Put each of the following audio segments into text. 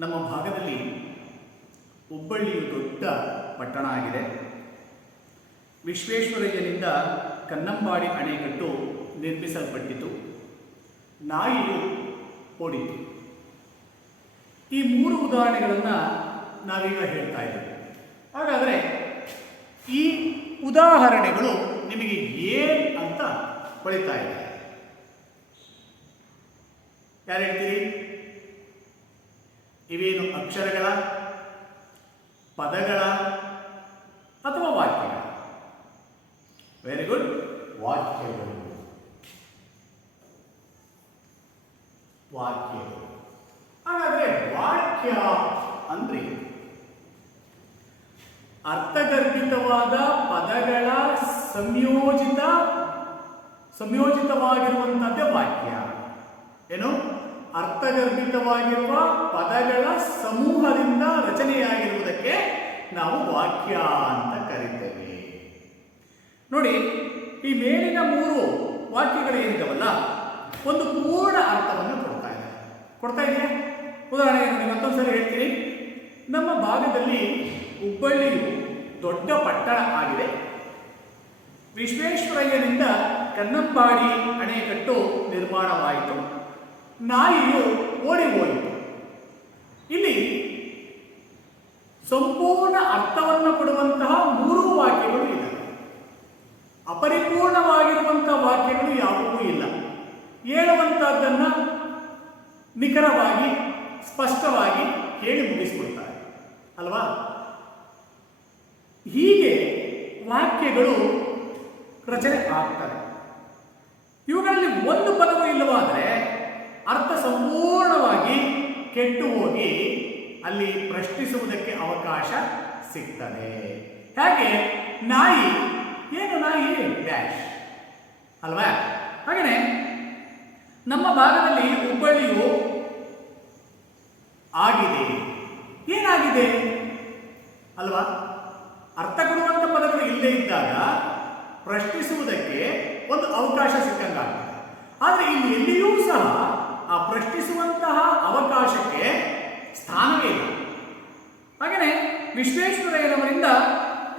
ನಮ್ಮ ಭಾಗದಲ್ಲಿ ಹುಬ್ಬಳ್ಳಿಯು ದೊಡ್ಡ ಪಟ್ಟಣ ಆಗಿದೆ. ವಿಶ್ವೇಶ್ವರಯ್ಯನಿಂದ ಕನ್ನಂಬಾಡಿ ಅಣೆಕಟ್ಟು ನಿರ್ಮಿಸಲ್ಪಟ್ಟಿತು. ನಾಯಿಯು ಓಡಿತು. ಈ ಮೂರು ಉದಾಹರಣೆಗಳನ್ನು ನಾವೀಗ ಹೇಳ್ತಾ ಇದ್ದೇವೆ. ಹಾಗಾದರೆ ಈ ಉದಾಹರಣೆಗಳು ನಿಮಗೆ ಏನು ಅಂತ ಹೊಳಿತಾ ಇದೆ? ಯಾರು ಹೇಳ್ತೀರಿ? ಇವೇನು ಅಕ್ಷರಗಳ, ಪದಗಳ ಅಥವಾ ವಾಕ್ಯಗಳ? ವೆರಿ ಗುಡ್, ವಾಕ್ಯಗಳು. ವಾಕ್ಯಗಳು. ಹಾಗಾದ್ರೆ ವಾಕ್ಯ ಅಂದ್ರೆ ಅರ್ಥಗರ್ಭಿತವಾದ ಪದಗಳ ಸಂಯೋಜಿತವಾಗಿರುವಂತಹದ್ದೇ ವಾಕ್ಯ. ಏನು? ಅರ್ಥಗರ್ಭಿತವಾಗಿರುವ ಪದಗಳ ಸಮೂಹದಿಂದ ರಚನೆಯಾಗಿರುವುದಕ್ಕೆ ನಾವು ವಾಕ್ಯ ಅಂತ ಕರೀತೇವೆ. ನೋಡಿ, ಈ ಮೇಲಿನ ಮೂರು ವಾಕ್ಯಗಳು ಏನಿದಾವಲ್ಲ, ಒಂದು ಪೂರ್ಣ ಅರ್ಥವನ್ನು ಕೊಡ್ತಾ ಇದೆಯಾ? ಉದಾಹರಣೆಗೆ ನೋಡಿ, ಮತ್ತೊಂದ್ಸರಿ ಹೇಳ್ತೀನಿ. ನಮ್ಮ ಭಾಗದಲ್ಲಿ ಹುಬ್ಬಳ್ಳಿಯು ದೊಡ್ಡ ಪಟ್ಟಣ ಆಗಿದೆ. ವಿಶ್ವೇಶ್ವರಯ್ಯನಿಂದ ಕನ್ನಂಬಾಡಿ ಅಣೆಕಟ್ಟು ನಿರ್ಮಾಣವಾಯಿತು. ನಾಯಿಯು ಓಡಿ ಹೋಯಿತು. ಇಲ್ಲಿ ಸಂಪೂರ್ಣ ಅರ್ಥವನ್ನು ಕೊಡುವಂತಹ ಮೂರು ವಾಕ್ಯಗಳು ಇವೆ. ಅಪರಿಪೂರ್ಣವಾಗಿರುವಂತಹ ವಾಕ್ಯಗಳು ಯಾವುವೂ ಇಲ್ಲ. ಹೇಳುವಂತಹದ್ದನ್ನು ನಿಖರವಾಗಿ ಸ್ಪಷ್ಟವಾಗಿ ಹೇಳಿ ಮುಗಿಸಿಕೊಡ್ತಾರೆ ಅಲ್ವಾ? ಹೀಗೆ ವಾಕ್ಯಗಳು ರಚನೆ ಆಗ್ತವೆ. ಇವುಗಳಲ್ಲಿ ಒಂದು ಪದವು ಇಲ್ಲವಾದರೆ ಅರ್ಥ ಸಂಪೂರ್ಣವಾಗಿ ಕೆಟ್ಟು ಹೋಗಿ ಅಲ್ಲಿ ಪ್ರಶ್ನಿಸುವುದಕ್ಕೆ ಅವಕಾಶ ಸಿಗ್ತದೆ. ಹಾಗೆ ನಾಯಿ, ಏನು ನಾಯಿ? ಡ್ಯಾಶ್ ಅಲ್ವಾ? ಹಾಗೆಯೇ ನಮ್ಮ ಭಾಗದಲ್ಲಿ ಹುಬ್ಬಳ್ಳಿಯು ಆಗಿದೆ. ಏನಾಗಿದೆ ಅಲ್ವಾ? ಅರ್ಥ ಕೊಡುವಂಥ ಪದಗಳು ಇಲ್ಲದೇ ಇದ್ದಾಗ ಪ್ರಶ್ನಿಸುವುದಕ್ಕೆ ಒಂದು ಅವಕಾಶ ಸಿಕ್ಕಂಗಾಗ್ತದೆ. ಆದರೆ ಇಲ್ಲಿ ಎಲ್ಲಿಯೂ ಸಹ ಆ ಪ್ರಶ್ನಿಸುವಂತಹ ಅವಕಾಶಕ್ಕೆ ಸ್ಥಾನವೇ ಇಲ್ಲ. ಹಾಗೆಯೇ ವಿಶ್ವೇಶ್ವರಯ್ಯನವರಿಂದ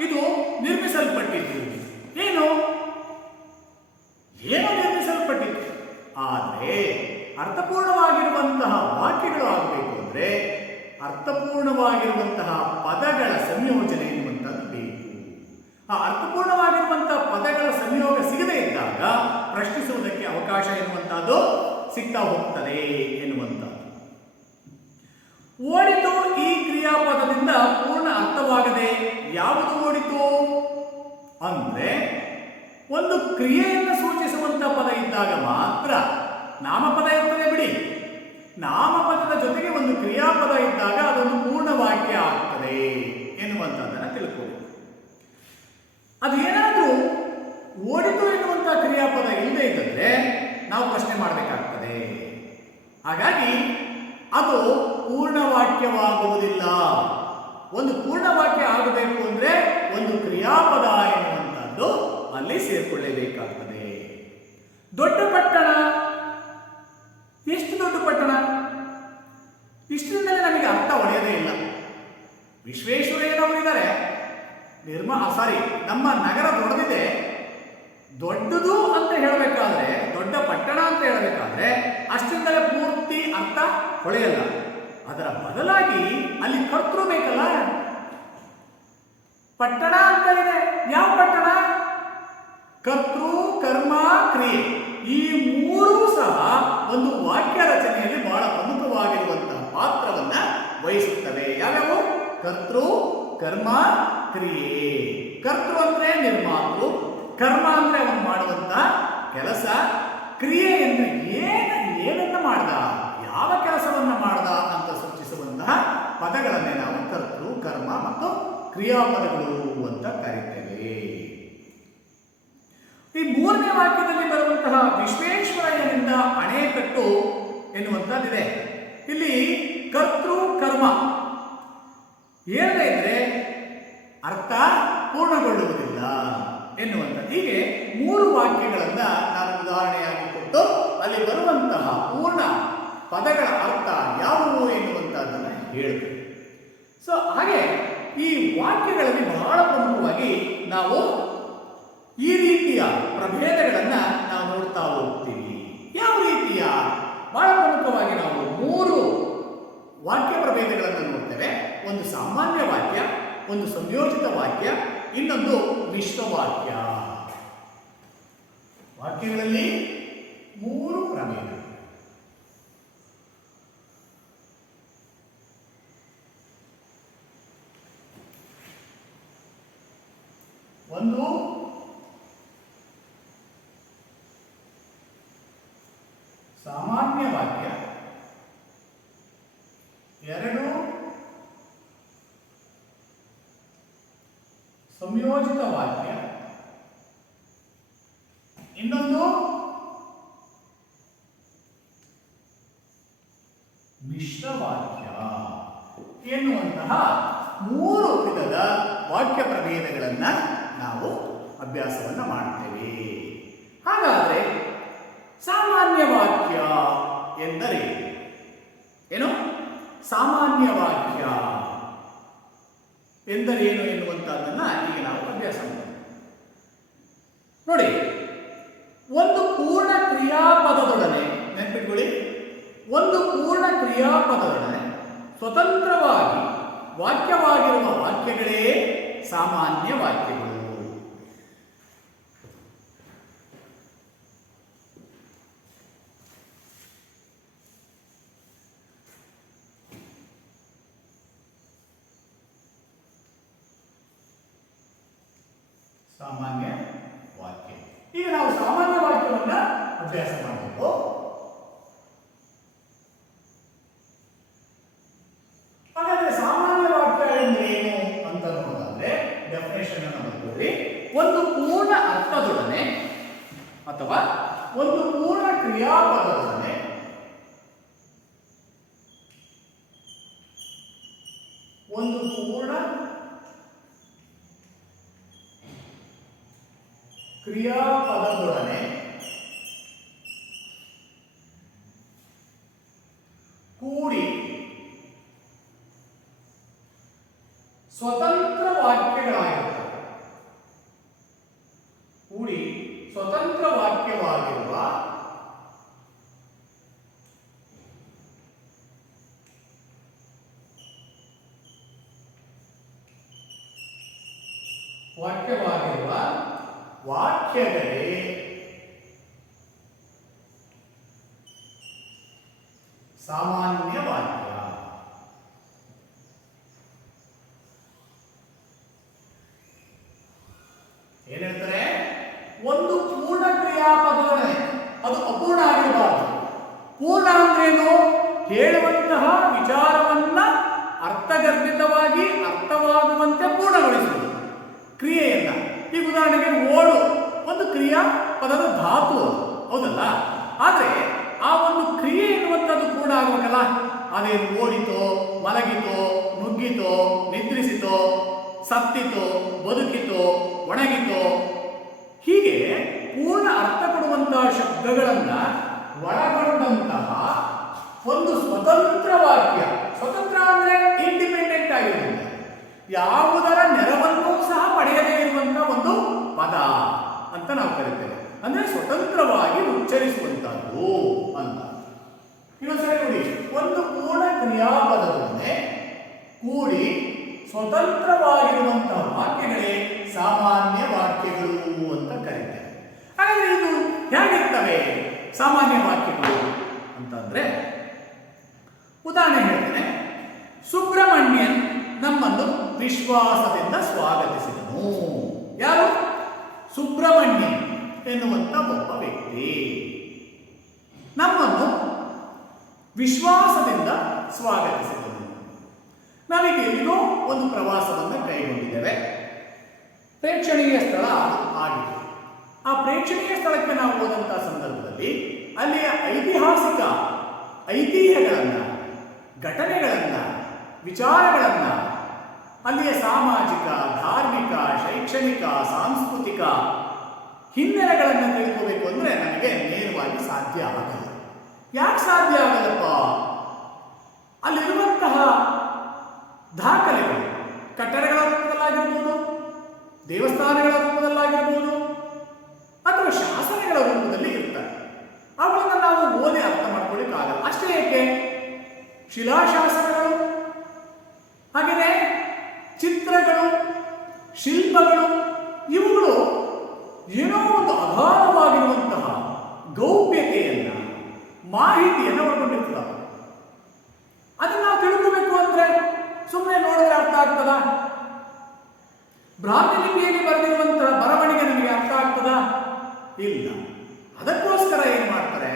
ಇದು ನಿರ್ಮಿಸಲ್ಪಟ್ಟಿತ್ತು. ಏನು ನಿರ್ಮಿಸಲ್ಪಟ್ಟಿತ್ತು? ಆದರೆ ಅರ್ಥಪೂರ್ಣವಾಗಿರುವಂತಹ ವಾಕ್ಯಗಳು ಆಗಬೇಕು ಅಂದರೆ ಅರ್ಥಪೂರ್ಣವಾಗಿರುವಂತಹ ಪದಗಳ ಸಂಯೋಜನೆ ಎನ್ನುವಂಥದ್ದು ಬೇಕು. ಆ ಅರ್ಥಪೂರ್ಣವಾಗಿರುವಂತಹ ಪದಗಳ ಸಂಯೋಗ ಸಿಗದೇ ಇದ್ದಾಗ ಪ್ರಶ್ನಿಸುವುದಕ್ಕೆ ಅವಕಾಶ ಎನ್ನುವಂಥದ್ದು ಸಿಗ್ತಾ ಹೋಗ್ತದೆ ಎನ್ನುವಂಥದ್ದು. ಓಡಿತು ಈ ಕ್ರಿಯಾಪದದಿಂದ ಪೂರ್ಣ ಅರ್ಥವಾಗದೆ ಯಾವುದು ಓಡಿತು ಅಂದ್ರೆ ಒಂದು ಕ್ರಿಯೆಯನ್ನು ಸೂಚಿಸುವಂತ ಪದ ಇದ್ದಾಗ ಮಾತ್ರ. ನಾಮಪದ ಇರ್ತದೆ ಬಿಡಿ, ನಾಮಪದದ ಜೊತೆಗೆ ಒಂದು ಕ್ರಿಯಾಪದ ಇದ್ದಾಗ ಅದೊಂದು ಪೂರ್ಣ ವಾಕ್ಯ ಆಗ್ತದೆ ಎನ್ನುವಂಥದ್ದನ್ನು ತಿಳ್ಕೋಬೇಕು. ಅದೇನಾದ್ರೂ ಓಡಿತು ಎನ್ನುವಂತಹ ಕ್ರಿಯಾಪದ ಇಲ್ಲದೆ ಇದ್ದರೆ ನಾವು ಪ್ರಶ್ನೆ ಮಾಡಬೇಕಾಗ್ತದೆ. ಹಾಗಾಗಿ ಅದು ಪೂರ್ಣವಾಕ್ಯವಾಗುವುದಿಲ್ಲ. ಒಂದು ಪೂರ್ಣವಾಕ್ಯ ಆಗಬೇಕು ಅಂದ್ರೆ ಒಂದು ಕ್ರಿಯಾಪದ ಎನ್ನುವಂಥದ್ದು ಅಲ್ಲಿ ಸೇರ್ಕೊಳ್ಳೇಬೇಕಾಗ್ತದೆ. ದೊಡ್ಡ ಪಟ್ಟಣ, ಎಷ್ಟು ದೊಡ್ಡ ಪಟ್ಟಣ? ಇಷ್ಟರಿಂದಲೇ ನಮಗೆ ಅರ್ಥ ಹೊಳೆಯದೇ ಇಲ್ಲ. ವಿಶ್ವೇಶ್ವರಯ್ಯನವರಿದ್ದಾರೆ, ನಮ್ಮ ನಗರ ದೊಡ್ಡದಿದೆ. ದೊಡ್ಡದು ಅಂತ ಹೇಳಬೇಕಾದ್ರೆ, ದೊಡ್ಡ ಪಟ್ಟಣ ಅಂತ ಹೇಳಬೇಕಾದ್ರೆ ಅಷ್ಟರಿಂದಲೇ ಪೂರ್ತಿ ಅರ್ಥ ಹೊಳೆಯಲ್ಲ. ಅದರ ಬದಲಾಗಿ ಅಲ್ಲಿ ಕರ್ತೃ ಬೇಕಲ್ಲ. ಪಟ್ಟಣ ಅಂತ ಇದೆ, ಯಾವ ಪಟ್ಟಣ? ಕರ್ತೃ, ಕರ್ಮ, ಕ್ರಿಯೆ ಈ ಮೂರೂ ಸಹ ಒಂದು ವಾಕ್ಯ ರಚನೆಯಲ್ಲಿ ಬಹಳ ಪ್ರಮುಖವಾಗಿರುವಂತಹ ಪಾತ್ರವನ್ನ ವಹಿಸುತ್ತವೆ. ಯಾವ್ಯಾವು? ಕರ್ತೃ, ಕರ್ಮ, ಕ್ರಿಯೆ. ಕರ್ತೃ ಅಂದ್ರೆ ನಿರ್ಮಾತೃ, ಕರ್ಮ ಅಂದ್ರೆ ಅವನು ಮಾಡುವಂತ ಕೆಲಸ, ಕ್ರಿಯೆ ಅಂದ್ರೆ ಏನನ್ನ ಮಾಡ್ದ, ಯಾವ ಕೆಲಸವನ್ನ ಮಾಡ್ದ ಅಂತ ಸೂಚಿಸುವಂತಹ ಪದಗಳನ್ನೇ ನಾವು ಕರ್ತೃ, ಕರ್ಮ ಮತ್ತು ಕ್ರಿಯಾಪದಗಳು ಅಂತ ಕರೀತೇವೆ. ಈ ಮೂರನೇ ವಾಕ್ಯದಲ್ಲಿ ಬರುವಂತಹ ವಿಶ್ವೇಶ್ವರಯ್ಯನಿಂದ ಅಣೆಕಟ್ಟು ಎನ್ನುವಂತಹದ್ದಿದೆ. ಇಲ್ಲಿ ಕರ್ತೃ, ಕರ್ಮ ಹೇಳದೇ ಇದ್ರೆ ಅರ್ಥ ಪೂರ್ಣಗೊಳ್ಳುವುದಿಲ್ಲ ಎನ್ನುವಂಥದ್ದು. ಹೀಗೆ ಮೂರು ವಾಕ್ಯಗಳನ್ನ ನಾನು ಉದಾಹರಣೆಯಾಗಿ ಕೊಟ್ಟು ಅಲ್ಲಿ ಬರುವಂತಹ ಪೂರ್ಣ ಪದಗಳ ಅರ್ಥ ಯಾವುವು ಎನ್ನುವಂಥದ್ದನ್ನು ಹೇಳುತ್ತೆ. ಸೊ ಹಾಗೆ ಈ ವಾಕ್ಯಗಳಲ್ಲಿ ಬಹಳ ಪ್ರಮುಖವಾಗಿ ನಾವು ಈ ರೀತಿಯ ಪ್ರಭೇದಗಳನ್ನು ನಾವು ನೋಡ್ತಾ ಹೋಗ್ತೀವಿ. ಯಾವ ರೀತಿಯ? ಬಹಳ ಪ್ರಮುಖವಾಗಿ ನಾವು 3 ವಾಕ್ಯ ಪ್ರಭೇದಗಳನ್ನು ನೋಡ್ತೇವೆ. ಒಂದು ಸಾಮಾನ್ಯ ವಾಕ್ಯ, ಒಂದು ಸಂಯೋಜಿತ ವಾಕ್ಯ, ಇನ್ನೊಂದು ಮಿಶ್ರ ವಾಕ್ಯ. ವಾಕ್ಯಗಳಲ್ಲಿ 3 ಪ್ರಭೇದ. ಒಂದು ಸಾಮಾನ್ಯ ವಾಕ್ಯ, 2 ಸಂಯೋಜಿತ ವಾಕ್ಯ, ಇನ್ನೊಂದು ಮಿಶ್ರ ವಾಕ್ಯ ಎನ್ನುವಂತಹ 3 ವಿಧದ ವಾಕ್ಯ ಪ್ರಭೇದಗಳನ್ನು ನಾವು ಅಭ್ಯಾಸವನ್ನು ಮಾಡ್ತೇವೆ. ಹಾಗಾದರೆ ಸಾಮಾನ್ಯ ವಾಕ್ಯ ಎಂದರೆ ಏನು? ಸಾಮಾನ್ಯ ವಾಕ್ಯ ಎಂದರೇನು ಎನ್ನುವಂತಹದ್ದನ್ನ ಈಗ ನಾವು ಅಭ್ಯಾಸ ಮಾಡೋಣ. ನೋಡಿ, ಒಂದು ಪೂರ್ಣ ಕ್ರಿಯಾಪದದೊಡನೆ, ನೆನಪಿಟ್ಕೊಳ್ಳಿ, ಒಂದು ಪೂರ್ಣ ಕ್ರಿಯಾಪದದೊಡನೆ ಸ್ವತಂತ್ರವಾಗಿ ವಾಕ್ಯವಾಗಿರುವ ವಾಕ್ಯಗಳೇ ಸಾಮಾನ್ಯ ವಾಕ್ಯಗಳು. ಸಾಮಾನ್ಯ ವಾಕ್ಯ. ಈಗ ನಾವು ಸಾಮಾನ್ಯ ವಾಕ್ಯವನ್ನ ಅಭ್ಯಾಸ ಮಾಡಬೇಕು. ಹಾಗಾದ್ರೆ ಸಾಮಾನ್ಯ ವಾಕ್ಯ ಅಂದ್ರೆ ಏನು ಅಂತ ನೋಡೋದಾದ್ರೆ ಡೆಫಿನೇಷನ್ ಅನ್ನು ಬರ್ತೀವಿ. ಒಂದು ಪೂರ್ಣ ಅರ್ಥದೊಡನೆ ಅಥವಾ ಒಂದು ಪೂರ್ಣ ಕ್ರಿಯಾಪದದೊಡನೆ ಒಂದು ಪೂರ್ಣ ಕ್ರಿಯಾಪದದೊಡನೆ ಕೂಡಿ ಸ್ವತಂತ್ರ ವಾಕ್ಯಗಳಾಗಿರುತ್ತವೆ. ಕೂಡಿ ಸ್ವತಂತ್ರ ವಾಕ್ಯವಾಗಿರುವ ವಾಕ್ಯಗಳೇ ಸಾಮಾನ್ಯ ವಾಕ್ಯ. ಏನ್ ಹೇಳ್ತಾರೆ? ಒಂದು ಪೂರ್ಣ ಕ್ರಿಯಾಪದಗಳೇ, ಅದು ಅಪೂರ್ಣ ಆಗಿರಬಾರದು. ಪೂರ್ಣ ಅಂದ್ರೇನು? ಹೇಳುವಂತಹ ವಿಚಾರವನ್ನ ಅರ್ಥಗರ್ಭಿತವಾಗಿ ಅರ್ಥವಾಗುವಂತೆ ಪೂರ್ಣಗೊಳಿಸುವುದು ಕ್ರಿಯೆಯನ್ನ. ಈಗ ಉದಾಹರಣೆಗೆ ಓಡು ಒಂದು ಕ್ರಿಯಾ ಪದದ ಧಾತು, ಹೌದಲ್ಲ? ಆದ್ರೆ ಆ ಒಂದು ಕ್ರಿಯೆ ಎನ್ನುವಂಥದ್ದು ಪೂರ್ಣ ಆಗಬೇಕಲ್ಲ. ಅದೇನು ಓಡಿತೋ, ಮಲಗಿತೋ, ನುಗ್ಗಿತೋ, ನಿದ್ರಿಸಿತೋ, ಸತ್ತಿತೋ, ಬದುಕಿತೋ, ಒಣಗಿತೋ, ಹೀಗೆ ಪೂರ್ಣ ಅರ್ಥ ಕೊಡುವಂತಹ ಶಬ್ದಗಳನ್ನ ಒಳಗೊಂಡಂತಹ ಒಂದು ಸ್ವತಂತ್ರ ವಾಕ್ಯ. ಸ್ವತಂತ್ರ ಅಂದ್ರೆ ಇಂಡಿಪೆಂಡೆಂಟ್ ಆಗಿರುತ್ತದೆ, ಯಾವುದರ ನೆರವನ್ನು ಸಹ ಪಡೆಯದೇ ಇರುವಂತಹ ಒಂದು ಪದ ಅಂತ ನಾವು ಕರಿತೇವೆ. ಅಂದ್ರೆ ಸ್ವತಂತ್ರವಾಗಿ ಉಚ್ಚರಿಸುವಂತಹದ್ದು ಅಂತ. ಇನ್ನೊಂದ್ಸರಿ ನೋಡಿ, ಒಂದು ಪೂರ್ಣ ಕ್ರಿಯಾಪದದೊಡನೆ ಕೂಡಿ ಸ್ವತಂತ್ರವಾಗಿರುವಂತಹ ವಾಕ್ಯಗಳೇ ಸಾಮಾನ್ಯ ವಾಕ್ಯಗಳು ಅಂತ ಕರೀತೇವೆ. ಹಾಗಾದ್ರೆ ಇದು ಹೇಗಿರ್ತವೆ ಸಾಮಾನ್ಯ ವಾಕ್ಯಗಳು ಅಂತಂದ್ರೆ, ಉದಾಹರಣೆ ಹೇಳ್ತೇನೆ. ಸುಬ್ರಹ್ಮಣ್ಯನ್ ನಮ್ಮನ್ನು ವಿಶ್ವಾಸದಿಂದ ಸ್ವಾಗತಿಸಿದನು. ಯಾರು? ಸುಬ್ರಹ್ಮಣ್ಯನ್ ಎನ್ನುವಂತ ಒಬ್ಬ ವ್ಯಕ್ತಿ ನಮ್ಮನ್ನು ವಿಶ್ವಾಸದಿಂದ ಸ್ವಾಗತಿಸಿದನು. ನಾವೀಗ ಎಲ್ಲಿಗೋ ಒಂದು ಪ್ರವಾಸವನ್ನು ಕೈಗೊಂಡಿದ್ದೇವೆ. ಪ್ರೇಕ್ಷಣೀಯ ಸ್ಥಳ ಆಗಿದೆ. ಆ ಪ್ರೇಕ್ಷಣೀಯ ಸ್ಥಳಕ್ಕೆ ನಾವು ಹೋದಂತಹ ಸಂದರ್ಭದಲ್ಲಿ ಅಲ್ಲಿಯ ಐತಿಹ್ಯಗಳನ್ನು, ಘಟನೆಗಳನ್ನು, ವಿಚಾರಗಳನ್ನು, ಅಲ್ಲಿಯ ಸಾಮಾಜಿಕ, ಧಾರ್ಮಿಕ, ಶೈಕ್ಷಣಿಕ, ಸಾಂಸ್ಕೃತಿಕ ಹಿನ್ನೆಲೆಗಳನ್ನು ತಿಳ್ಕೋಬೇಕು ಅಂದರೆ ನನಗೆ ನೇರವಾಗಿ ಸಾಧ್ಯ ಆಗಲ್ಲ. ಯಾಕೆ ಸಾಧ್ಯ ಆಗಲ್ಲಪ್ಪ? ಅಲ್ಲಿರುವಂತಹ ದೇವಸ್ಥಾನಗಳ ರೂಪದಲ್ಲಾಗಿರ್ಬೋದು ಅಥವಾ ಶಾಸನಗಳ ರೂಪದಲ್ಲಿ ಇರ್ತವೆ. ಅವುಗಳನ್ನು ನಾವು ಓದಿ ಅರ್ಥ ಮಾಡ್ಕೊಳ್ಳಿಕ್ಕಾಗಲ್ಲ. ಅಷ್ಟೇ ಏಕೆ, ಶಿಲಾಶಾಸನಗಳು, ಹಾಗೆಯೇ ಚಿತ್ರಗಳು, ಶಿಲ್ಪಗಳು, ಇವುಗಳು ಏನೋ ಒಂದು ಅಗಾಧವಾಗಿರುವಂತಹ ಗೌಪ್ಯತೆಯನ್ನ, ಮಾಹಿತಿಯನ್ನು ಒಳಗೊಂಡಿರ್ತವೆ. ಅದನ್ನ ನಾವು ತಿಳ್ಕೋಬೇಕು ಅಂದ್ರೆ ಸುಮ್ಮನೆ ನೋಡಿದ್ರೆ ಅರ್ಥ ಆಗ್ತದ? ಬ್ರಾಹ್ಮಿ ಲಿಪಿಯಲ್ಲಿ ಬರೆದಿರುವಂತಹ ಬರವಣಿಗೆ ನಮಗೆ ಅರ್ಥ ಆಗ್ತದ? ಇಲ್ಲ. ಅದಕ್ಕೋಸ್ಕರ ಏನ್ ಮಾಡ್ತಾರೆ,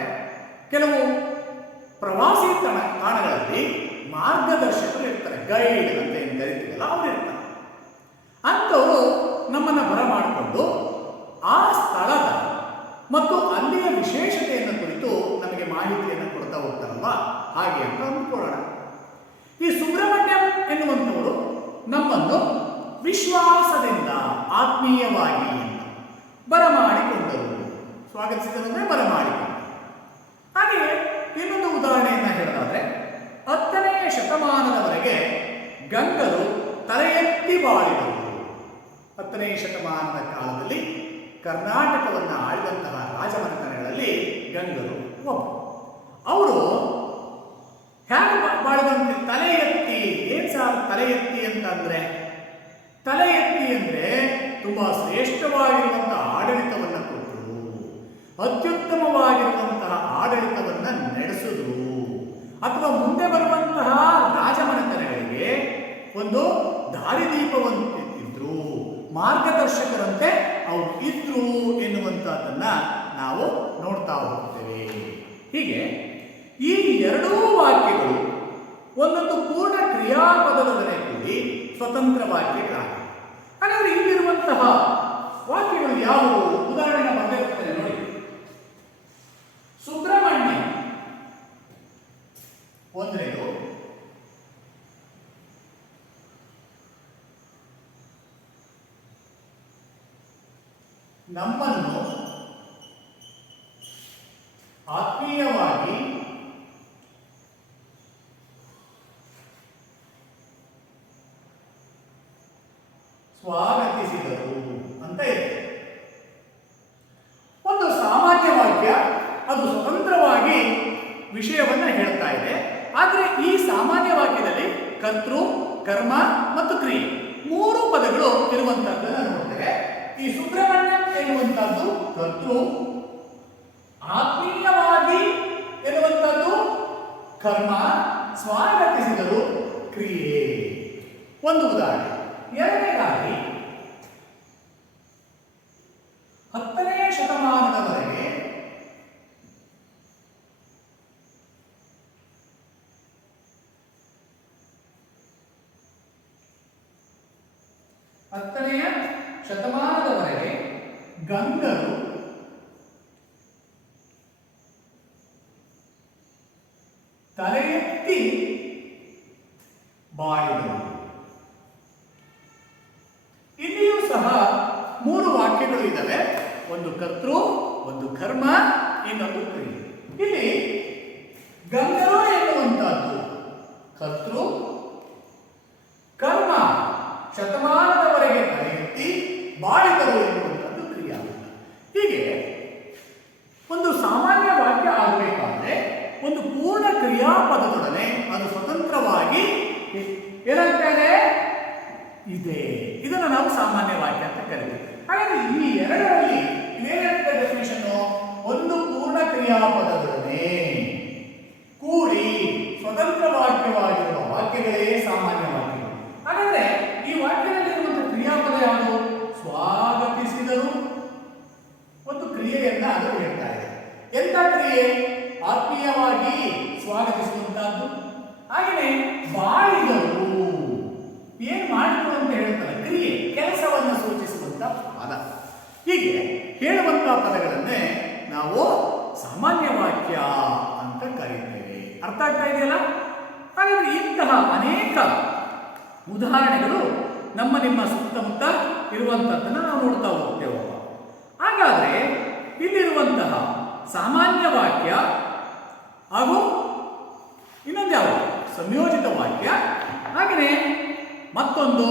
ಕೆಲವು ಪ್ರವಾಸಿ ತಾಣಗಳಲ್ಲಿ ಮಾರ್ಗದರ್ಶಕರು ಇರ್ತಾರೆ, ಗೈಡ್ ಅಂತ ಏನು ಕರಿತೀವಲ್ಲ ಅವ್ರು ಇರ್ತಾರೆ. ಅಂಥವರು ನಮ್ಮನ್ನ ಬರಮಾಡಿಕೊಂಡು ಆ ಸ್ಥಳದ ಮತ್ತು ಅಲ್ಲಿಯ ವಿಶೇಷತೆಯನ್ನು ಕುರಿತು ನಮಗೆ ಮಾಹಿತಿಯನ್ನು ಕೊಡ್ತಾ ಹೋಗ್ತಾರಲ್ವಾ, ಹಾಗೆ ಅಂತ ಅಂದ್ಕೊಳ್ಳೋಣ. ಈ ಸುಬ್ರಹ್ಮಣ್ಯ ಎನ್ನುವಂಥವರು ನಮ್ಮನ್ನು ವಿಶ್ವಾಸದಿಂದ ಆತ್ಮೀಯವಾಗಿ ಬರಮಾಡಿಕೊಂಡರು, ಸ್ವಾಗತಿಸಿದರು ಅಂದರೆ ಬರಮಾಡಿಕೊಂಡರು. ಹಾಗೆ ಇನ್ನೊಂದು ಉದಾಹರಣೆಯನ್ನ ಹೇಳೋದಾದ್ರೆ, 10ನೇ ಶತಮಾನದವರೆಗೆ ಗಂಗರು ತಲೆ ಎತ್ತಿ ಬಾಳಿದರು. 10ನೇ ಶತಮಾನದ ಕಾಲದಲ್ಲಿ ಕರ್ನಾಟಕವನ್ನು ಆಳಿದಂತಹ ರಾಜಮನೆತನಗಳಲ್ಲಿ ಗಂಗರು ಒಬ್ಬರು. ಅವರು ಹೇಗೆ ಬಾಳಿದಂತೆ ತಲೆ ಎತ್ತಿ, ಏನ್ ಸಾರ್ ತಲೆ ಎತ್ತಿ ಅಂತಂದ್ರೆ, ತಲೆ ಎತ್ತಿ ಅಂದ್ರೆ ತುಂಬಾ ಶ್ರೇಷ್ಠವಾಗಿರುವಂತಹ ಆಡಳಿತವನ್ನು ಕೊಟ್ಟರು, ಅತ್ಯುತ್ತಮವಾಗಿರುವಂತಹ ಆಡಳಿತವನ್ನ ನಡೆಸಿದ್ರು, ಅಥವಾ ಮುಂದೆ ಬರುವಂತಹ ರಾಜಮನೆತನಗಳಿಗೆ ಒಂದು ದಾರಿದೀಪವನ್ನು ಇದ್ರು, ಮಾರ್ಗದರ್ಶಕರಂತೆ ಅವರು ಇದ್ರು ಎನ್ನುವಂತಹದನ್ನ ನಾವು ನೋಡ್ತಾ ಹೋಗ್ತೇವೆ. ಹೀಗೆ ಈ ಎರಡೂ ವಾಕ್ಯಗಳು ಒಂದೊಂದು ಪೂರ್ಣ ಕ್ರಿಯಾಪದದೊಡನೆ ಕೂಡಿ ಸ್ವತಂತ್ರ ವಾಕ್ಯಗಳಾಗಿವೆ. ಹಾಗಾದ್ರೆ ಇಲ್ಲಿರುವಂತಹ ವಾಕ್ಯಗಳು ಯಾವುವು? ಉದಾಹರಣೆ ಬರಬೇಕಾಗ್ತದೆ ನೋಡಿ. ಸುಬ್ರಹ್ಮಣ್ಯ ಒಂದನೇದು, ನಮ್ಮನ್ನು ಆತ್ಮೀಯವಾಗಿ ಸ್ವಾಗತಿಸಿದರು ಅಂತ ಇದೆ. ಒಂದು ಸಾಮಾನ್ಯ ವಾಕ್ಯ, ಅದು ಸ್ವತಂತ್ರವಾಗಿ ವಿಷಯವನ್ನ ಹೇಳ್ತಾ ಇದೆ. ಆದ್ರೆ ಈ ಸಾಮಾನ್ಯ ವಾಕ್ಯದಲ್ಲಿ ಕರ್ತೃ, ಕರ್ಮ ಮತ್ತು ಕ್ರಿಯೆ ಮೂರು ಪದಗಳು ಇರುವಂತಹದ್ದನ್ನು ನೋಡ್ತೇವೆ. ಈ ಸುಬ್ರಹ್ಮಣ್ಯ ಎನ್ನುವಂತಹದ್ದು ಕರ್ತೃ, ಆತ್ಮೀಯವಾಗಿ ಎನ್ನುವಂತಹದ್ದು ಕರ್ಮ, ಸ್ವಾಗತಿಸಿದರು ಕ್ರಿಯೆ. ಒಂದು ಉದಾಹರಣೆ. ಎರಡನೇದಾಗಿ 10ನೇ ಶತಮಾನದವರೆಗೆ ಗಂಗರು ತಲೆ ಎತ್ತಿ ಬಾಳಿದರು. ಇಲ್ಲಿಯೂ ಸಹ ಮೂರು ವಾಕ್ಯಗಳು ಇದ್ದಾವೆ. ಒಂದು ಕರ್ತೃ, ಒಂದು ಕರ್ಮ, ಇನ್ನೊಂದು ಕ್ರಿಯೆ. ಇಲ್ಲಿ ಗಂಗರು ಎನ್ನುವಂತಹದ್ದು ಕರ್ತೃ, ಕರ್ಮ ಶತಮಾನದವರೆಗೆ ತಲೆ ಎತ್ತಿ ಬಾಳಿದರು ಎನ್ನುವಂಥದ್ದು ಕ್ರಿಯಾ. ಹೀಗೆ ಒಂದು ಸಾಮಾನ್ಯ ವಾಕ್ಯ ಆಗಬೇಕಾದ್ರೆ ಒಂದು ಪೂರ್ಣ ಕ್ರಿಯಾಪದದೊಡನೆ ಅದು ಸ್ವತಂತ್ರವಾಗಿ ಏನಾಗ್ತದೆ ಇದೆ. ಇದನ್ನು ನಾವು ಸಾಮಾನ್ಯ ವಾಕ್ಯ ಅಂತ ಕರೀತೀವಿ. ಹಾಗಾದ್ರೆ ಈ ಎರಡರಲ್ಲಿ ಏನಾಗ್ತದೆ ಡೆಫಿನೇಷನ್? ಒಂದು ಪೂರ್ಣ ಕ್ರಿಯಾಪದದೊಡನೆ ಕೂಡಿ ಸ್ವತಂತ್ರ ವಾಕ್ಯವಾಗಿರುವ ವಾಕ್ಯಗಳೇ ಸಾಮಾನ್ಯ ವಾಕ್ಯಗಳು. ಹಾಗಾದ್ರೆ ಈ ವಾಕ್ಯದಲ್ಲಿರುವಂತಹ ಕ್ರಿಯಾಪದ ಯಾವುದು? ಸ್ವಾಗತಿಸಿದರು. ಒಂದು ಕ್ರಿಯೆಯನ್ನ ಅದು ಹೇಳ್ತಾ ಇದೆ. ಎಂಥ ಕ್ರಿಯೆ? ಆತ್ಮೀಯವಾಗಿ ಸ್ವಾಗತಿಸುವಂತಹದ್ದು. ಹಾಗೆಯೇ ಬಾಳಿದರು, ಏನ್ ಮಾಡಿದ್ರು ಅಂತ ಹೇಳ್ತಾರೆ, ಕ್ರಿಯೆ, ಕೆಲಸವನ್ನು ಸೂಚಿಸುವಂತ ಪದ. ಹೀಗೆ ಹೇಳುವಂತಹ ಪದಗಳನ್ನೇ ನಾವು ಸಾಮಾನ್ಯ ವಾಕ್ಯ ಅಂತ ಕರೀತೇವೆ. ಅರ್ಥ ಆಗ್ತಾ ಇದೆಯಲ್ಲ? ಹಾಗಾದ್ರೆ ಇಂತಹ ಅನೇಕ ಉದಾಹರಣೆಗಳು ನಮ್ಮ ನಿಮ್ಮ ಸುತ್ತಮುತ್ತ ಇರುವಂತಹದ್ದನ್ನು ನಾವು ನೋಡ್ತಾ ಹೋಗ್ತೇವೆ. ಹಾಗಾದ್ರೆ ಇಲ್ಲಿರುವಂತಹ ಸಾಮಾನ್ಯ ವಾಕ್ಯ ಹಾಗೂ ಇನ್ನೊಂದು ಯಾವುದು? ಸಂಯೋಜಿತ ವಾಕ್ಯ, ಹಾಗೆಯೇ ಮತ್ತೊಂದು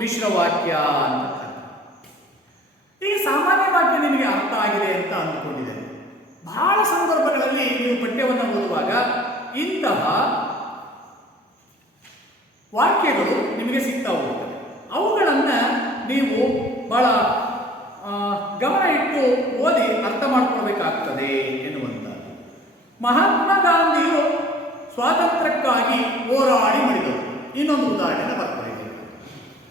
ಮಿಶ್ರ ವಾಕ್ಯ ಅಂತ. ಸಾಮಾನ್ಯ ವಾಕ್ಯ ನಿಮಗೆ ಅರ್ಥ ಆಗಿದೆ ಅಂತ ಅಂದುಕೊಂಡಿದ್ದೇನೆ. ಬಹಳ ಸಂದರ್ಭಗಳಲ್ಲಿ ನೀವು ಪಠ್ಯವನ್ನು ಓದುವಾಗ ಇಂತಹ ವಾಕ್ಯಗಳು ನಿಮಗೆ ಸಿಗ್ತಾ ಹೋಗುತ್ತವೆ. ಅವುಗಳನ್ನು ನೀವು ಬಹಳ ಗಮನ ಇಟ್ಟು ಓದಿ ಅರ್ಥ ಮಾಡ್ಕೊಳ್ಬೇಕಾಗ್ತದೆ ಎನ್ನುವಂಥದ್ದು. ಮಹಾತ್ಮ ಗಾಂಧಿಯು ಸ್ವಾತಂತ್ರ್ಯಕ್ಕಾಗಿ ಹೋರಾಡಿ ಮಡಿದರು. ಇನ್ನೊಂದು ಉದಾಹರಣೆ ಬರ್ತದೆ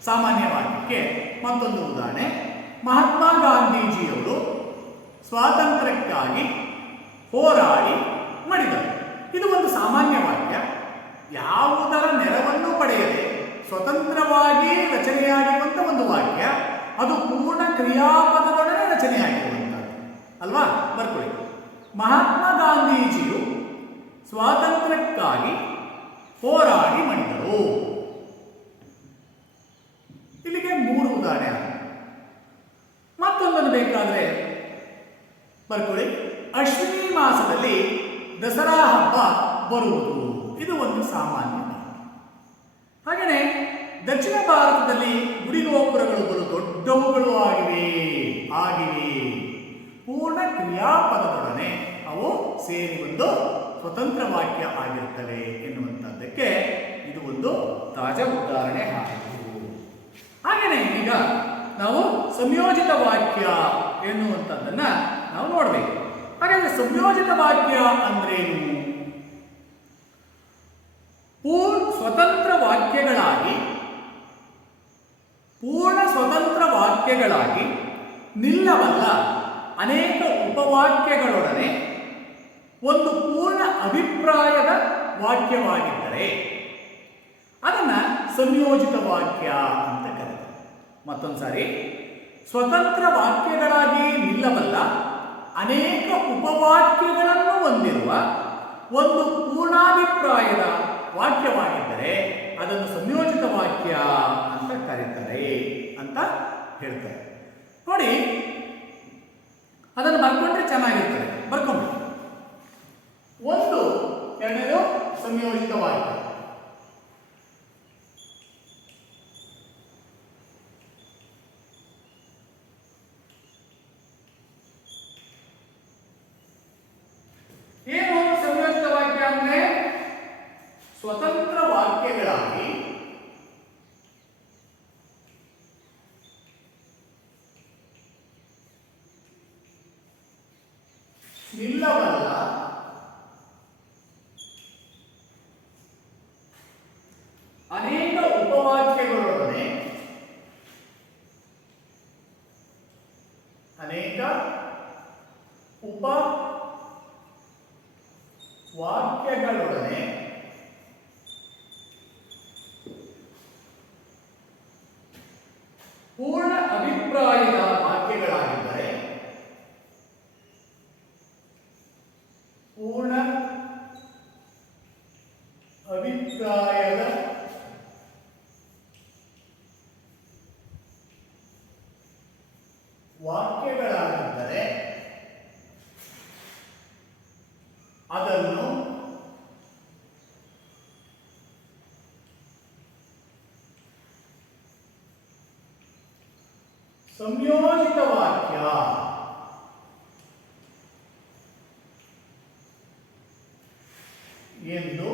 ಸಾಮಾನ್ಯ ವಾಕ್ಯಕ್ಕೆ. ಮತ್ತೊಂದು ಉದಾಹರಣೆ, ಮಹಾತ್ಮ ಗಾಂಧೀಜಿಯವರು ಸ್ವಾತಂತ್ರ್ಯಕ್ಕಾಗಿ ಹೋರಾಡಿ ಮಡಿದರು. ಇದು ಒಂದು ಸಾಮಾನ್ಯ ವಾಕ್ಯ. ಯಾವುದರ ನೆರವನ್ನು ಪಡೆಯದೆ ಸ್ವತಂತ್ರವಾಗಿ ರಚನೆಯಾಗಿರುವಂಥ ಒಂದು ವಾಕ್ಯ. ಅದು ಪೂರ್ಣ ಕ್ರಿಯಾಪದದೊಡನೆ ರಚನೆಯಾಗಿರುವಂಥದ್ದು ಅಲ್ವಾ? ಬರ್ಕೊಳ್ಳಿ. ಮಹಾತ್ಮ ಗಾಂಧೀಜಿಯು ಸ್ವಾತಂತ್ರ್ಯಕ್ಕಾಗಿ ಹೋರಾಡಿ ಮಡಿದರು. ಇಲ್ಲಿಗೆ 3 ಉದಾಹರಣೆ. ಮತ್ತೊಂದನ್ನು ಬೇಕಾದರೆ ಬರ್ಕೊಳ್ಳಿ. ಅಶ್ವಿನಿ ಮಾಸದಲ್ಲಿ ದಸರಾ ಹಬ್ಬ ಬರುವುದು. ಇದು ಒಂದು ಸಾಮಾನ್ಯ. ಹಾಗೆಯೇ ದಕ್ಷಿಣ ಭಾರತದಲ್ಲಿ ಗುಡಿಗೋಪುರಗಳು ಬಲು ದೊಡ್ಡವುಗಳು ಆಗಿವೆ. ಪೂರ್ಣ ಕ್ರಿಯಾಪದದೊಡನೆ ಅವು ಸೇರಿ ಒಂದು ಸ್ವತಂತ್ರ ವಾಕ್ಯ ಆಗಿರುತ್ತವೆ ಎನ್ನುವಂಥದ್ದಕ್ಕೆ ಇದು ಒಂದು ತಾಜಾ ಉದಾಹರಣೆ ಆಯಿತು. ಹಾಗೆಯೇ ಈಗ ನಾವು ಸಂಯೋಜಿತ ವಾಕ್ಯ ಎನ್ನುವಂಥದ್ದನ್ನ ನಾವು ನೋಡಬೇಕು. ಹಾಗಾದ್ರೆ ಸಂಯೋಜಿತ ವಾಕ್ಯ ಅಂದ್ರೇನು? ಪೂರ್ಣ ಸ್ವತಂತ್ರ ವಾಕ್ಯಗಳಾಗಿ ನಿಲ್ಲಬಲ್ಲ ಅನೇಕ ಉಪವಾಕ್ಯಗಳೊಡನೆ ಒಂದು ಪೂರ್ಣ ಅಭಿಪ್ರಾಯದ ವಾಕ್ಯವಾಗಿದ್ದರೆ ಅದನ್ನ ಸಂಯೋಜಿತ ವಾಕ್ಯ ಅಂತ ಕರೀತಾರೆ. ಮತ್ತೊಂದು ಸಾರಿ, ಸ್ವತಂತ್ರ ವಾಕ್ಯಗಳಾಗಿ ನಿಲ್ಲಬಲ್ಲ ಅನೇಕ ಉಪವಾಕ್ಯಗಳನ್ನು ಹೊಂದಿರುವ ಒಂದು ಪೂರ್ಣಾಭಿಪ್ರಾಯದ ವಾಕ್ಯವಾಗಿದ್ದರೆ ಅದನ್ನು ಸಂಯೋಜಿತ ವಾಕ್ಯ ಅಂತ ಕರೀತಾರೆ ಅಂತ ಹೇಳ್ತಾರೆ. ನೋಡಿ, ಅದನ್ನು ಬರ್ಕೊಂಡ್ರೆ ಚೆನ್ನಾಗಿರ್ತದೆ. ಬರ್ಕೊಂಡು ಒಂದು, ಎರಡನೇದು ಸಂಯೋಜಿತ ವಾಕ್ಯ. ಏನು ಸಂಯೋಜಿತ ವಾಕ್ಯ ಅಂದ್ರೆ? ಸ್ವತಂತ್ರ ವಾಕ್ಯಗಳಾಗಿ ನಿಲ್ಲಬಲ್ಲ ಅನೇಕ ಉಪವಾಕ್ಯಗಳೊಡನೆ ಪೂರ್ಣ ಅಭಿಪ್ರಾಯದ ವಾಕ್ಯಗಳಾಗಿದ್ದರೆ ಪೂರ್ಣ ಅಭಿಪ್ರಾಯದ ವಾಕ್ಯಗಳಾಗಿದ್ದರೆ ಅದನ್ನು ಸಂಯೋಜಿತ ವಾಕ್ಯ ಎಂದು